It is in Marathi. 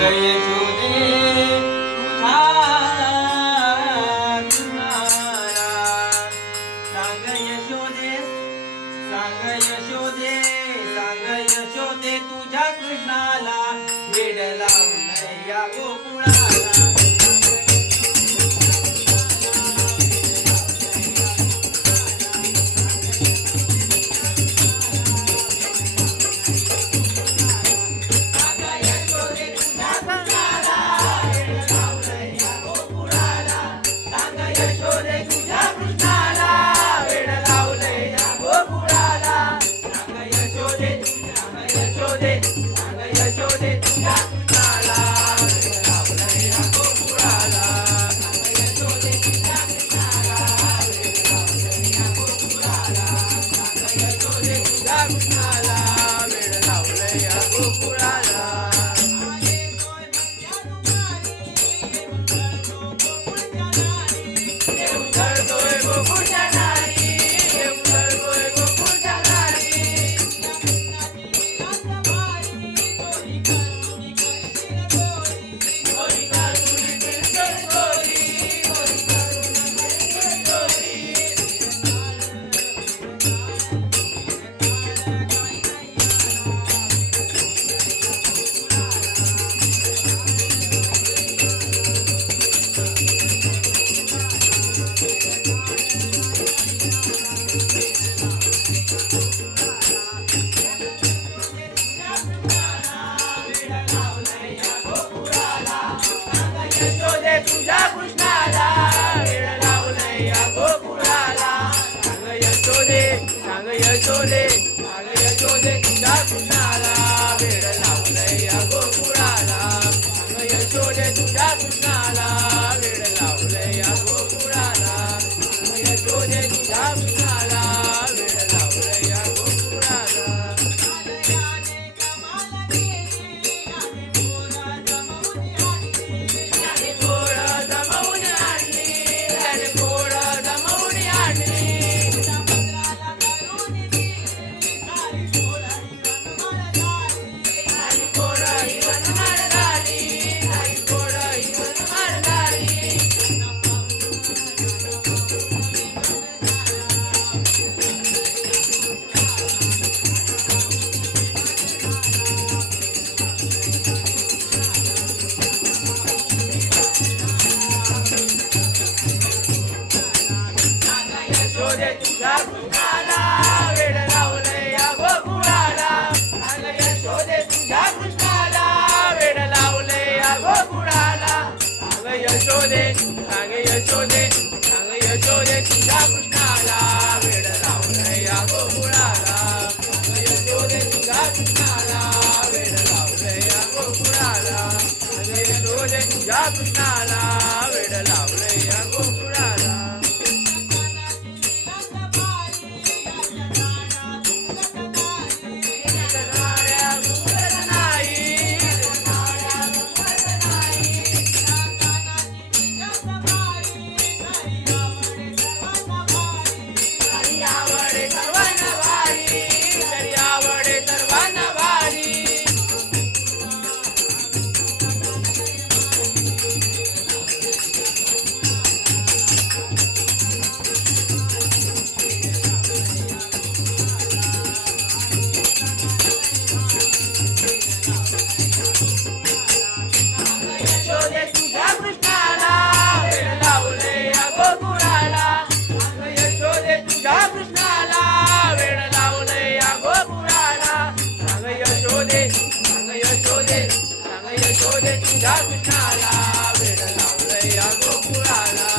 यशोदे तुझ्या कृष्णाला सांग यशोदे सांग यशोदे सांग यशोदे तुझ्या कृष्णाला वेड लावून या गोकुळाला तुझ्या कृष्णाला वेड लावलंय या गोकुळाला सांग यशोदे सांग यशोदे सांग यशोदे तुझ्या कृष्णाला वेड लावलंय या गोकुळाला सांग यशोदे तुझ्या कृष्णाला वेड लावलंय या गोकुळाला सांग यशोदे तुझ्या कृष्णाला वेड लावलंय या गोकुळाला तुझ्या कृष्णाला वेड लावलंय या गोकुळाला सांग यशोदे तुझ्या कृष्णाला वेड लावलंय या गोकुळाला सांग यशोदे सांग यशोदे सांग यशोदे तुझ्या कृष्णाला वेड लावलंय या गोकुळाला सांग यशोदे तुझ्या कृष्णाला वेड लावलंय या गोकुळाला सांग यशोदे तुझ्या कृष्णाला वेड लावलंय या गोकुळाला तुझ्या कृष्णाला वेड लावलंय या गोकुळाला